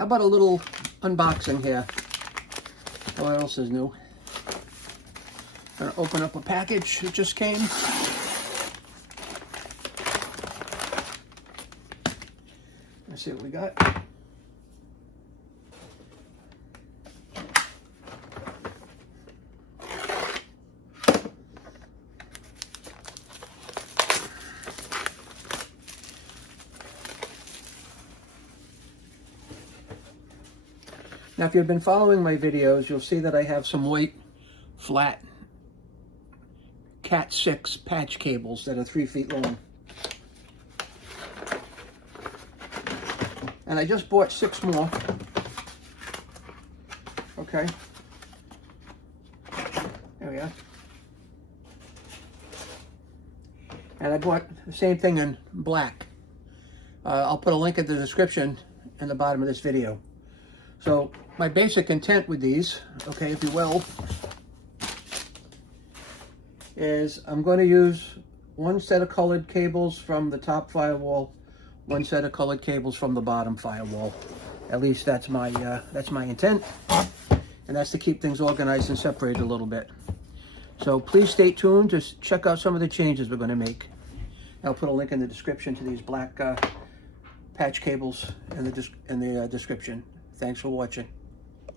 How about a little unboxing here? What else is new? Gonna open up a package that just came. Let's see what we got. Now, if you've been following my videos, you'll see that I have some white, flat Cat6 patch cables that are 3 feet long. And I just bought 6 more. Okay. There we are. And I bought the same thing in black. I'll put a link in the description in the bottom of this video. So my basic intent with these, okay, if you will, is I'm going to use one set of colored cables from the top firewall, one set of colored cables from the bottom firewall. At least that's my intent, and that's to keep things organized and separated a little bit. So please stay tuned to check out some of the changes we're going to make. I'll put a link in the description to these black patch cables in the description. Thanks for watching.